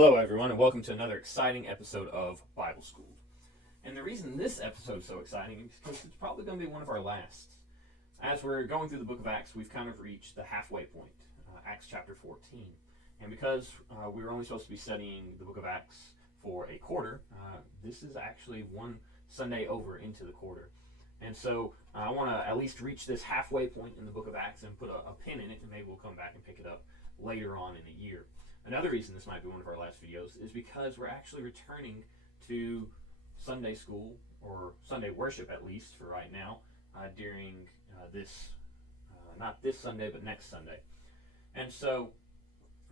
Hello, everyone, and welcome to another exciting episode of Bible School. And the reason this episode is so exciting is because it's probably going to be one of our last. As we're going through the book of Acts, we've kind of reached the halfway point, Acts chapter 14. And because we were only supposed to be studying the book of Acts for a quarter, this is actually one Sunday over into the quarter. And so I want to at least reach this halfway point in the book of Acts and put a pin in it, and maybe we'll come back and pick it up later on in the year. Another reason this might be one of our last videos is because we're actually returning to Sunday school, or Sunday worship at least for right now, during this, not this Sunday, but next Sunday. And so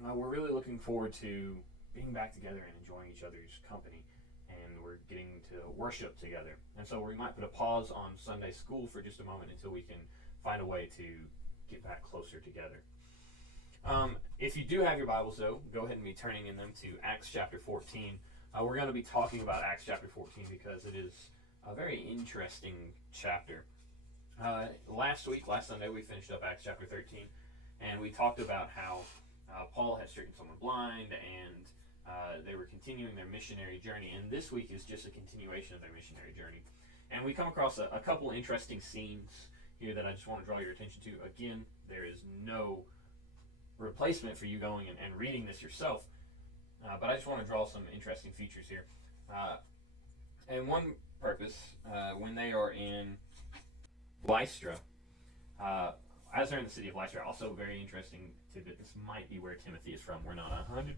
we're really looking forward to being back together and enjoying each other's company, and we're getting to worship together. And so we might put a pause on Sunday school for just a moment until we can find a way to get back closer together. If you do have your Bibles, though, go ahead and be turning in them to Acts chapter 14. We're going to be talking about Acts chapter 14 because it is a very interesting chapter. Last Sunday, we finished up Acts chapter 13, and we talked about how Paul had stricken someone blind, and they were continuing their missionary journey. And this week is just a continuation of their missionary journey. And we come across a couple interesting scenes here that I just want to draw your attention to. Again, there is no replacement for you going and reading this yourself, but I just want to draw some interesting features here. And one purpose, when they are in Lystra, as they're in the city of Lystra, also very interesting tidbit, this might be where Timothy is from. We're not 100%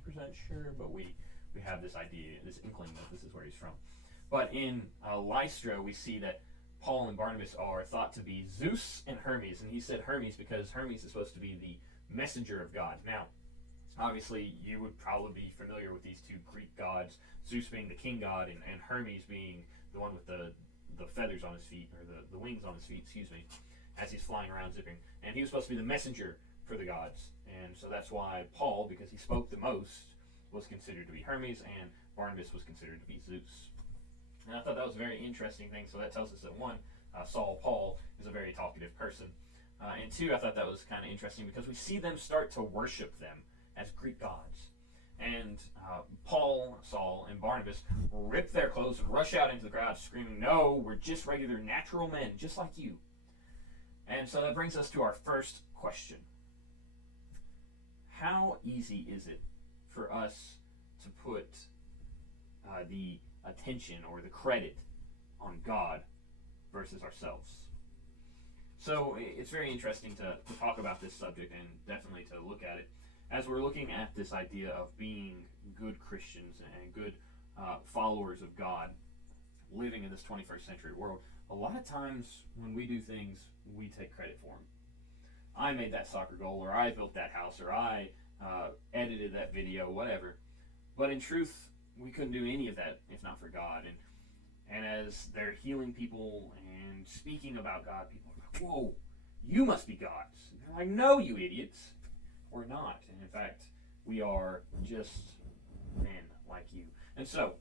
sure, but we have this idea, this inkling that this is where he's from. But in Lystra, we see that Paul and Barnabas are thought to be Zeus and Hermes, and he said Hermes because Hermes is supposed to be the messenger of God. Now, obviously, you would probably be familiar with these two Greek gods, Zeus being the king god, and Hermes being the one with the feathers on his feet, or the wings on his feet, as he's flying around zipping. And he was supposed to be the messenger for the gods. And so that's why Paul, because he spoke the most, was considered to be Hermes, and Barnabas was considered to be Zeus. And I thought that was a very interesting thing. So that tells us that one, Paul, is a very talkative person. And two, I thought that was kind of interesting because we see them start to worship them as Greek gods. And Paul, Saul, and Barnabas rip their clothes and rush out into the crowd screaming, "No, we're just regular natural men, just like you." And so that brings us to our first question. How easy is it for us to put the attention or the credit on God versus ourselves? So it's very interesting to talk about this subject, and definitely to look at it as we're looking at this idea of being good Christians and good followers of God living in this 21st century world. A lot of times when we do things, we take credit for them. I made that soccer goal, or I built that house, or I edited that video, whatever. But in truth, we couldn't do any of that if not for God. And as they're healing people and speaking about God, people are like, "Whoa, you must be gods." And they're like, "No, you idiots. We're not. And in fact, we are just men like you." And so,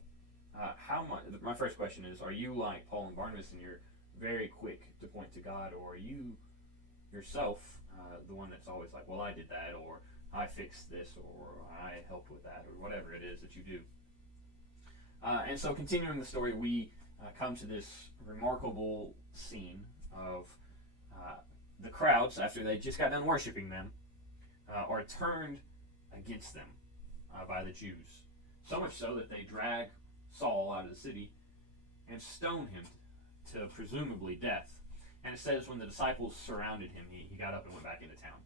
my first question is, are you like Paul and Barnabas and you're very quick to point to God, or are you yourself the one that's always like, "Well, I did that," or "I fixed this," or "I helped with that," or whatever it is that you do? And so continuing the story, we come to this remarkable scene of the crowds, after they just got done worshiping them, are turned against them by the Jews. So much so that they drag Saul out of the city and stone him to presumably death. And it says when the disciples surrounded him, he got up and went back into town.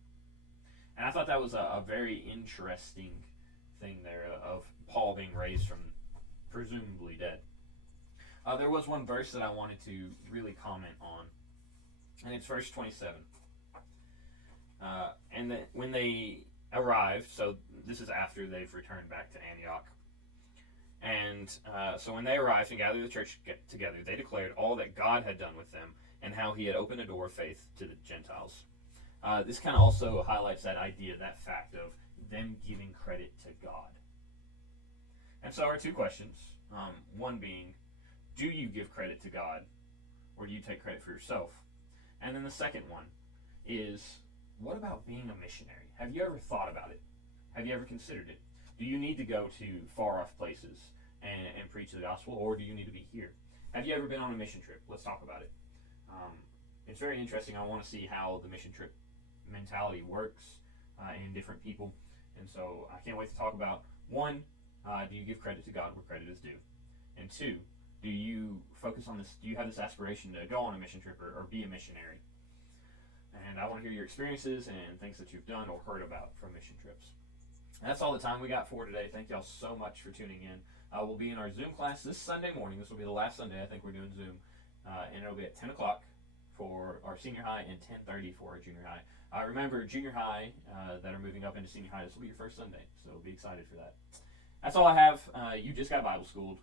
And I thought that was a very interesting thing there of Paul being raised from presumably dead. There was one verse that I wanted to really comment on, and it's verse 27. And when they arrived, so this is after they've returned back to Antioch, and so when they arrived and gathered the church together, they declared all that God had done with them and how he had opened a door of faith to the Gentiles. This kind of also highlights that idea, that fact of them giving credit to God. And so our two questions, one being, do you give credit to God, or do you take credit for yourself? And then the second one is, what about being a missionary? Have you ever thought about it? Have you ever considered it? Do you need to go to far off places and preach the gospel, or do you need to be here? Have you ever been on a mission trip? Let's talk about it. It's very interesting. I want to see how the mission trip mentality works in different people. And so I can't wait to talk about, one, do you give credit to God where credit is due? And two, do you focus on this? Do you have this aspiration to go on a mission trip or be a missionary? And I want to hear your experiences and things that you've done or heard about from mission trips. And that's all the time we got for today. Thank y'all so much for tuning in. We'll be in our Zoom class this Sunday morning. This will be the last Sunday I think we're doing Zoom. And it'll be at 10 o'clock for our senior high and 10:30 for our junior high. Remember, junior high that are moving up into senior high, this will be your first Sunday. So be excited for that. That's all I have. You just got Bible schooled.